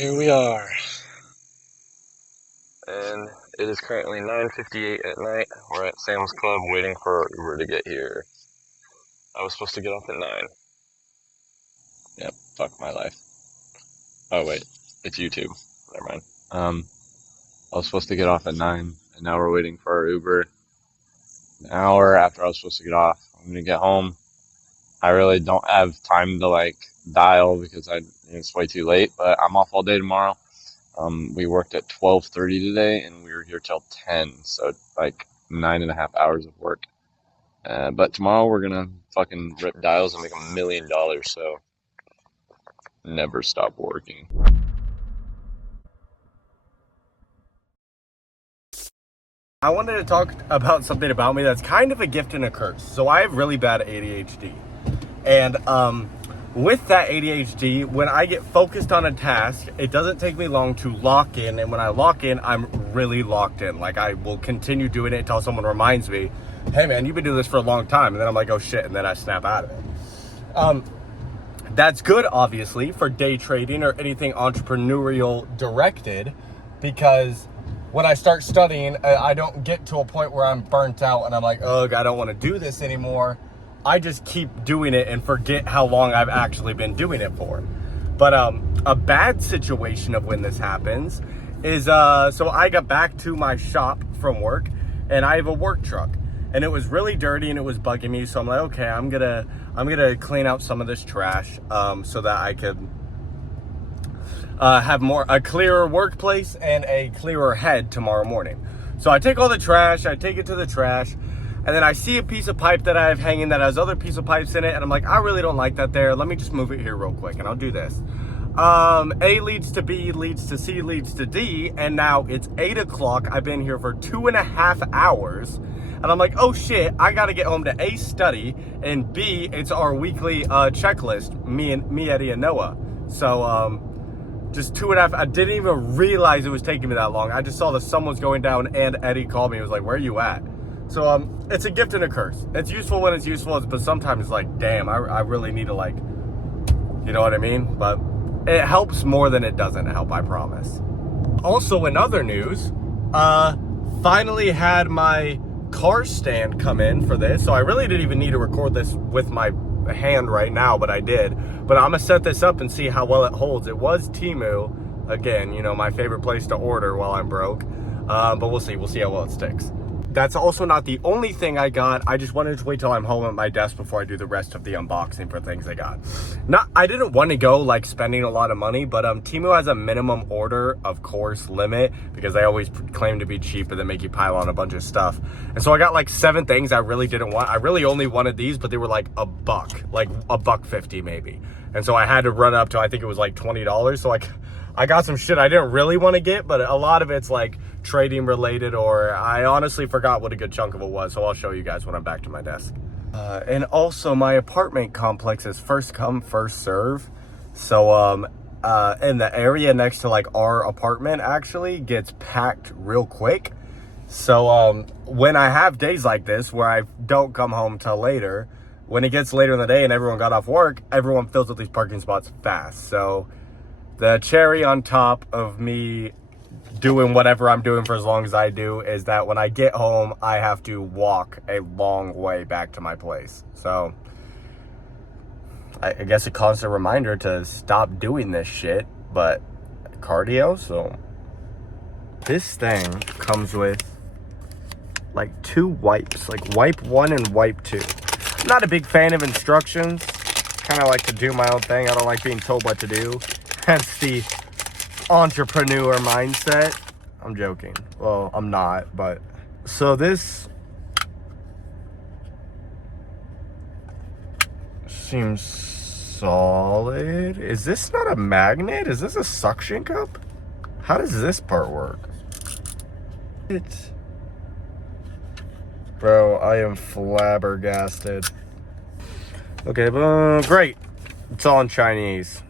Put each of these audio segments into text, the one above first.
Here we are. And it is currently 9:58 at night. We're at Sam's Club waiting for our Uber to get here. I was supposed to get off at 9. Yep, fuck my life. Oh wait, it's YouTube. Never mind. I was supposed to get off at 9, and now we're waiting for our Uber. An hour after I was supposed to get off, I'm gonna get home. I really don't have time to dial because it's way too late, but I'm off all day tomorrow. We worked at 12:30 today, and we were here till 10, so 9.5 hours of work. But tomorrow we're gonna fucking rip dials and make $1 million. So never stop working. I wanted to talk about something about me that's kind of a gift and a curse. So I have really bad ADHD, and with that ADHD, when I get focused on a task, it doesn't take me long to lock in. And when I lock in, I'm really locked in. Like, I will continue doing it until someone reminds me, hey man, you've been doing this for a long time. And then I'm like, oh shit. And then I snap out of it. That's good, obviously, for day trading or anything entrepreneurial directed, because when I start studying, I don't get to a point where I'm burnt out and I'm like, ugh, I don't want to do this anymore. I just keep doing it and forget how long I've actually been doing it for. But a bad situation of when this happens is, so I got back to my shop from work, and I have a work truck, and it was really dirty and it was bugging me. So I'm like, okay, I'm gonna clean out some of this trash, so that I could have a clearer workplace and a clearer head tomorrow morning. So I take all the trash, I take it to the trash, and then I see a piece of pipe that I have hanging that has other piece of pipes in it, and I'm like, I really don't like that there. Let me just move it here real quick, and I'll do this. A leads to B, leads to C, leads to D, and now it's 8 o'clock. I've been here for 2.5 hours, and I'm like, oh shit, I gotta get home to A, study, and B, it's our weekly checklist, me, Eddie, and Noah. So, just 2.5, I didn't even realize it was taking me that long. I just saw the sun was going down, and Eddie called me and was like, where are you at? So, it's a gift and a curse. It's useful when it's useful, but sometimes it's like, damn, I really need to, you know what I mean? But it helps more than it doesn't help, I promise. Also, in other news, finally had my car stand come in for this. So I really didn't even need to record this with my hand right now, but I did. But I'm gonna set this up and see how well it holds. It was Temu, again, my favorite place to order while I'm broke. But we'll see how well it sticks. That's also not the only thing I got. I just wanted to wait till I'm home at my desk before I do the rest of the unboxing for things I got. I didn't want to go spending a lot of money, but Temu has a minimum order, of course, limit, because they always claim to be cheap and then make you pile on a bunch of stuff. And so I got 7 things I really didn't want. I really only wanted these, but they were $1, $1.50 maybe. And so I had to run up to, I think it was $20. So I got some shit I didn't really want to get, but a lot of it's trading related, or I honestly forgot what a good chunk of it was. So I'll show you guys when I'm back to my desk. And also, my apartment complex is first come, first serve. So in the area next to our apartment actually gets packed real quick. So when I have days like this where I don't come home till later, when it gets later in the day and everyone got off work, everyone fills up these parking spots fast. So the cherry on top of me doing whatever I'm doing for as long as I do is that when I get home, I have to walk a long way back to my place. So I guess a constant reminder to stop doing this shit, but cardio. So this thing comes with 2 wipes, wipe 1 and wipe 2. I'm not a big fan of instructions. Kind of like to do my own thing. I don't like being told what to do. Hence the entrepreneur mindset. I'm joking. Well, I'm not, but so this seems solid. Is this not a magnet? Is this a suction cup? How does this part work? Bro, I am flabbergasted. Okay, boom, great. It's all in Chinese.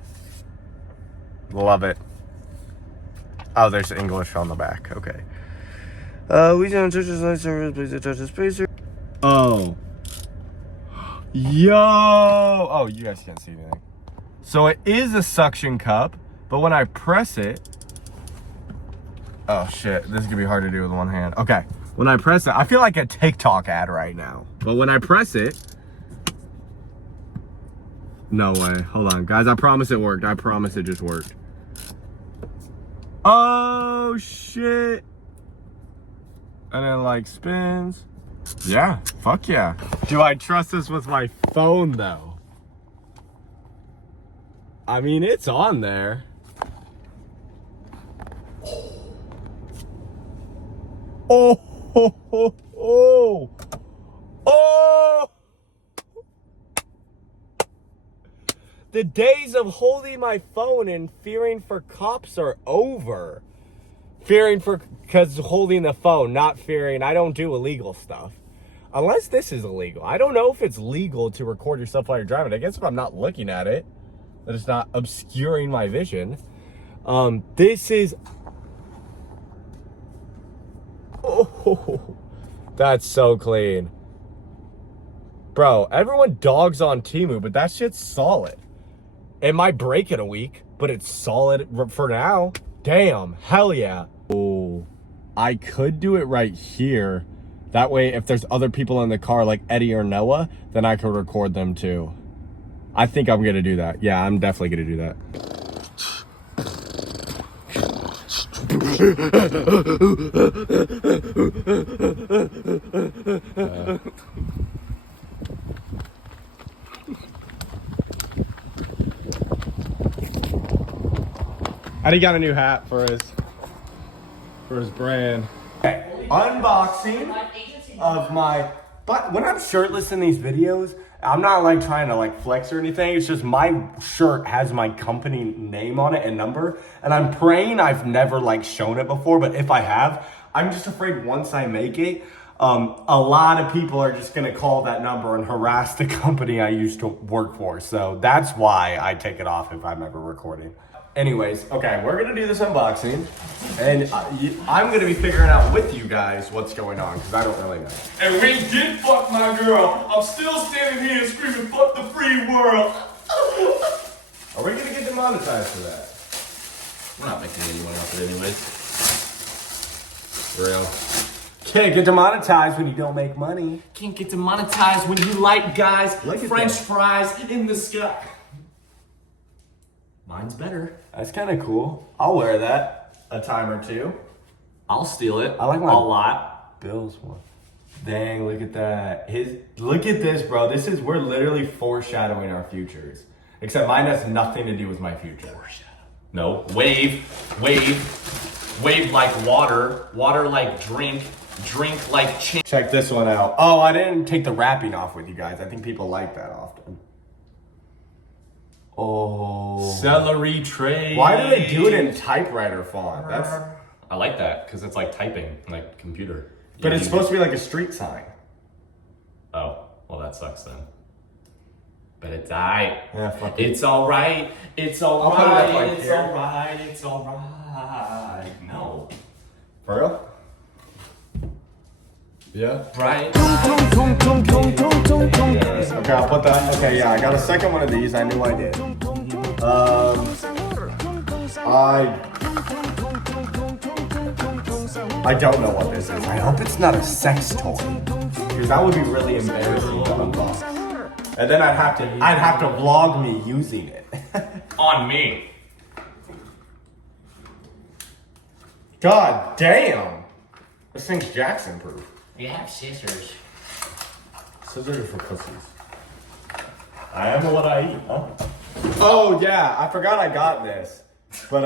Love it. Oh, there's English on the back. Okay. We don't touch this light surface, please don't touch the spacer. Oh. Yo! Oh, you guys can't see anything. So it is a suction cup, But when I press it, oh shit, this is gonna be hard to do with one hand. Okay, when I press it, I feel like a TikTok ad right now. But when I press it, no way, hold on. Guys, I promise it worked. I promise it just worked. Oh shit. And then like spins. Yeah, fuck yeah. Do I trust this with my phone though? I mean, it's on there. Oh, oh, oh, oh, oh. The days of holding my phone and fearing for cops are over. Because holding the phone, not fearing, I don't do illegal stuff. Unless this is illegal. I don't know if it's legal to record yourself while you're driving. I guess if I'm not looking at it, that it's not obscuring my vision. This is... Oh, that's so clean. Bro, everyone dogs on Temu, but that shit's solid. It might break in a week, but it's solid for now. Damn, hell yeah. Oh, I could do it right here. That way, if there's other people in the car like Eddie or Noah, then I could record them too. I think I'm gonna do that. Yeah, I'm definitely gonna do that. Eddie got a new hat for his brand. Okay, unboxing of my, but when I'm shirtless in these videos, I'm not like trying to like flex or anything. It's just my shirt has my company name on it and number. And I'm praying I've never like shown it before, but if I have, I'm just afraid once I make it, a lot of people are just gonna call that number and harass the company I used to work for. So that's why I take it off if I'm ever recording. Anyways, okay, we're gonna do this unboxing, and I'm gonna be figuring out with you guys what's going on, because I don't really know. And we did fuck my girl. I'm still standing here screaming, fuck the free world. Are we gonna get demonetized for that? We're not making any money off it anyways. Real. Can't get demonetized when you don't make money. Can't get demonetized when you like guys, French that. fries in the sky. Mine's better. That's kind of cool. I'll wear that a time or two. I'll steal it. I like my a lot. Bill's one. Dang, look at that. Look at this, bro. We're literally foreshadowing our futures. Except mine has nothing to do with my future. Foreshadow. No, wave like water like drink like change. Check this one out. Oh, I didn't take the wrapping off with you guys. I think people like that often. Oh. Celery tray. Why do they do it in typewriter font? I like that because it's like typing, like computer. But it's supposed to be like a street sign. Oh, well that sucks then. But it's alright. Yeah, fuck it. It's alright. It's I'll put it up alright. like It's here. alright. It's alright. No. For real? Yeah. Right. Okay, I'll put that. Okay, yeah, I got a second one of these. I knew I did. I don't know what this is. I hope it's not a sex toy, because that would be really embarrassing to unbox. And then I'd have to vlog me using it. On me. God damn! This thing's Jackson proof. You have scissors. Scissors are for pussies. I am what I eat, huh? Oh yeah, I forgot I got this. But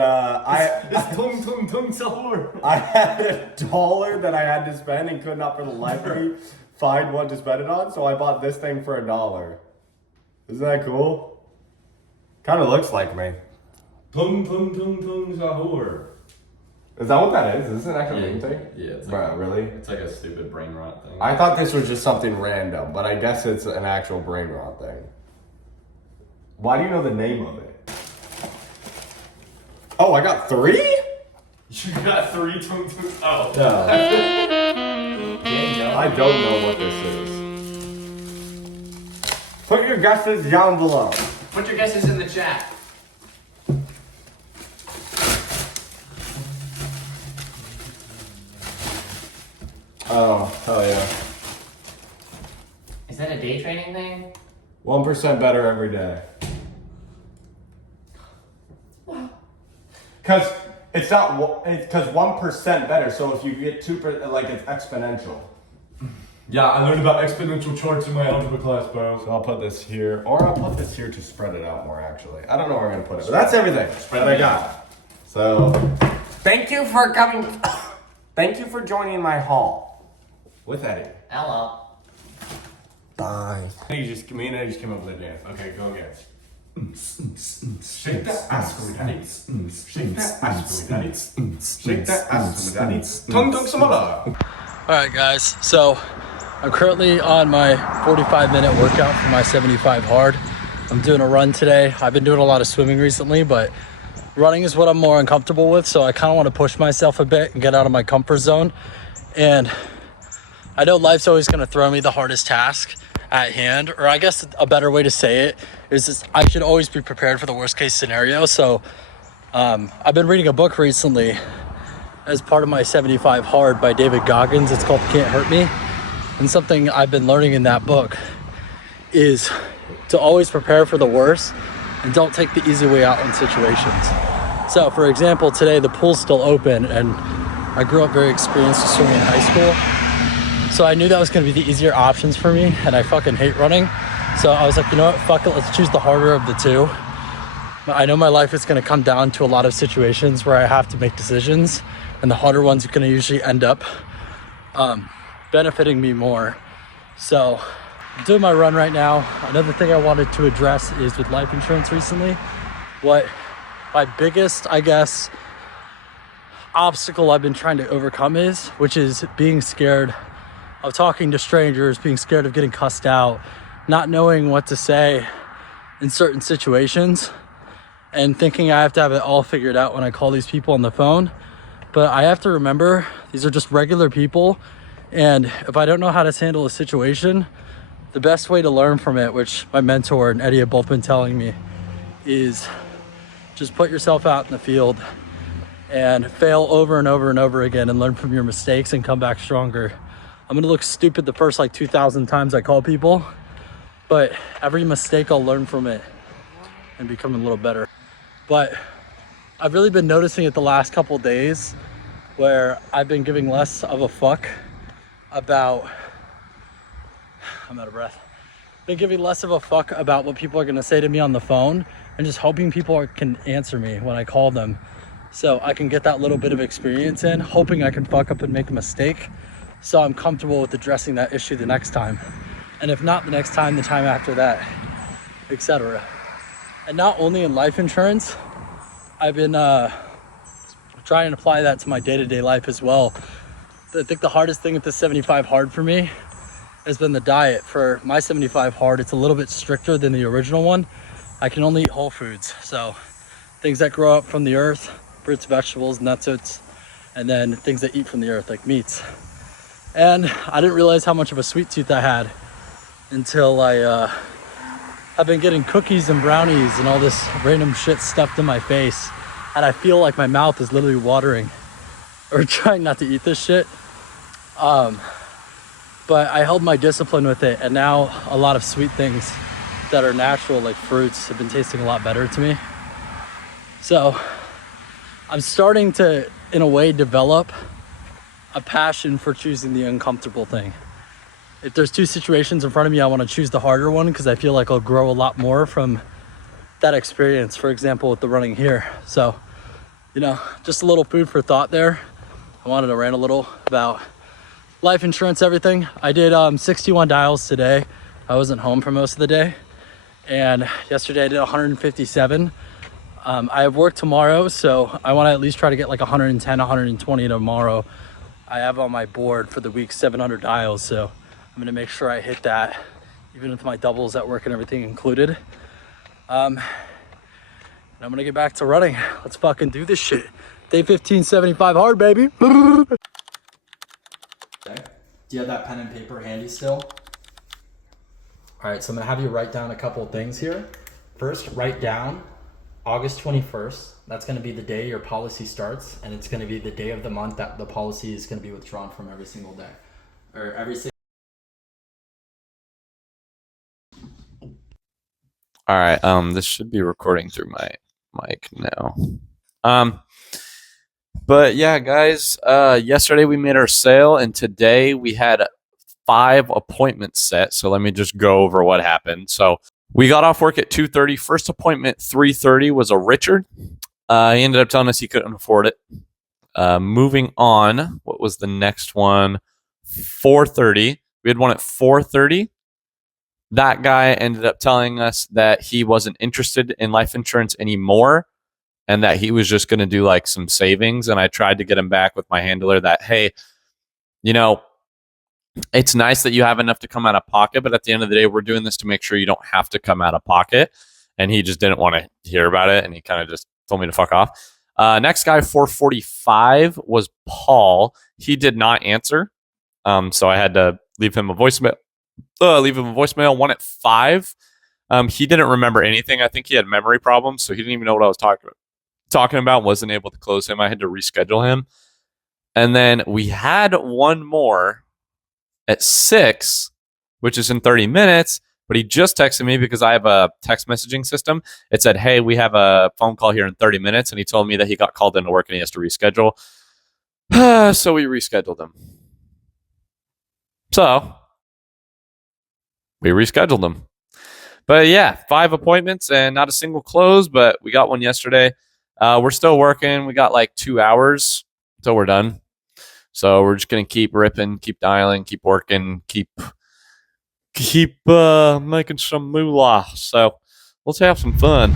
It's tung sahur. I had $1 that I had to spend and could not for the life of me find what to spend it on, so I bought this thing for $1. Isn't that cool? Kind of looks like me. Tung sahur. Is that what that is? Is this an actual name thing? Yeah, it's Bro, like, really? It's like a stupid brain rot thing. I thought this was just something random, but I guess it's an actual brain rot thing. Why do you know the name of it? Oh, I got 3? You got 3 tung. Oh. No. Yeah, I don't know what this is. Put your guesses down below. Put your guesses in the chat. Oh, hell yeah. Is that a day trading thing? 1% better every day. Because it's not, it's because 1% better, so if you get 2%, like it's exponential. Yeah, I learned about exponential charts in my algebra class, bro. So I'll put this here, or I'll put this here to spread it out more actually. I don't know where I'm gonna put it, but that's everything that I got. So, thank you for coming, thank you for joining my haul with Eddie. Hello. Bye. Me and Eddie just came up with a dance. Okay, go again. Shake that ass for me, daddy. Shake that ass for me, daddy. Shake that ass for me, daddy. Tung tung samala. Alright guys, so I'm currently on my 45-minute workout for my 75 hard. I'm doing a run today. I've been doing a lot of swimming recently, but running is what I'm more uncomfortable with, so I kind of want to push myself a bit and get out of my comfort zone. And I know life's always going to throw me the hardest task at hand, or I guess a better way to say it is just I should always be prepared for the worst case scenario. So I've been reading a book recently as part of my 75 hard by David Goggins. It's called Can't Hurt Me. And something I've been learning in that book is to always prepare for the worst and don't take the easy way out in situations. So for example, today the pool's still open, and I grew up very experienced with swimming in high school. So I knew that was gonna be the easier options for me, and I fucking hate running. So I was like, you know what, fuck it, let's choose the harder of the two. I know my life is gonna come down to a lot of situations where I have to make decisions, and the harder ones are gonna usually end up benefiting me more. So I'm doing my run right now. Another thing I wanted to address is with life insurance recently, what my biggest, I guess, obstacle I've been trying to overcome is, which is being scared of talking to strangers, being scared of getting cussed out, not knowing what to say in certain situations, and thinking I have to have it all figured out when I call these people on the phone. But I have to remember, these are just regular people, and if I don't know how to handle a situation, the best way to learn from it, which my mentor and Eddie have both been telling me, is just put yourself out in the field and fail over and over and over again and learn from your mistakes and come back stronger. I'm gonna look stupid the first like 2,000 times I call people, but every mistake I'll learn from it and become a little better. But I've really been noticing it the last couple days where I've been giving less of a fuck about, I'm out of breath. Been giving less of a fuck about what people are gonna say to me on the phone and just hoping people can answer me when I call them. So I can get that little bit of experience in, hoping I can fuck up and make a mistake, so I'm comfortable with addressing that issue the next time. And if not the next time, the time after that, etc. And not only in life insurance, I've been trying to apply that to my day-to-day life as well. I think the hardest thing with the 75 hard for me has been the diet. For my 75 hard, it's a little bit stricter than the original one. I can only eat whole foods, so things that grow up from the earth, fruits, vegetables, nuts, oats, and then things that eat from the earth, like meats. And I didn't realize how much of a sweet tooth I had until I've been getting cookies and brownies and all this random shit stuffed in my face, and I feel like my mouth is literally watering or trying not to eat this shit. But I held my discipline with it, and now a lot of sweet things that are natural, like fruits, have been tasting a lot better to me. So I'm starting to, in a way, develop a passion for choosing the uncomfortable thing. If there's two situations in front of me, I want to choose the harder one because I feel like I'll grow a lot more from that experience. For example, with the running here. So, you know, just a little food for thought there. I wanted to rant a little about life insurance, everything. I did 61 dials today. I wasn't home for most of the day. And yesterday I did 157. I have work tomorrow, so I want to at least try to get like 110, 120 tomorrow. I have on my board for the week 700 dials, so I'm gonna make sure I hit that, even with my doubles at work and everything included. And I'm gonna get back to running. Let's fucking do this shit. Day 15, 75 hard, baby. Okay. Do you have that pen and paper handy still? All right, so I'm gonna have you write down a couple of things here. First, write down August 21st. That's gonna be the day your policy starts, and it's gonna be the day of the month that the policy is gonna be withdrawn from every single day. or every single. All right. This should be recording through my mic now. Um, but yeah, guys. Yesterday we made our sale, and today we had 5 appointments set. So let me just go over what happened. So we got off work at 2:30. First appointment 3:30 was a Richard. He ended up telling us he couldn't afford it. Moving on, what was the next one? 4:30. We had one at 4:30. That guy ended up telling us that he wasn't interested in life insurance anymore and that he was just going to do like some savings. And I tried to get him back with my handler that, hey, you know, it's nice that you have enough to come out of pocket, but at the end of the day, we're doing this to make sure you don't have to come out of pocket. And he just didn't want to hear about it. And he kind of just told me to fuck off. Next guy, 4:45, was Paul. He did not answer. So I had to leave him a voicemail. One at 5. He didn't remember anything. I think he had memory problems, so he didn't even know what I was talking about. Wasn't able to close him. I had to reschedule him. And then we had one more at 6, which is in 30 minutes. But he just texted me because I have a text messaging system. It said, hey, we have a phone call here in 30 minutes. And he told me that he got called into work and he has to reschedule. So we rescheduled him. So we rescheduled him. But yeah, 5 appointments and not a single close, but we got one yesterday. We're still working. We got like 2 hours until we're done. So we're just going to keep ripping, keep dialing, keep working, keep making some moolah. So let's have some fun.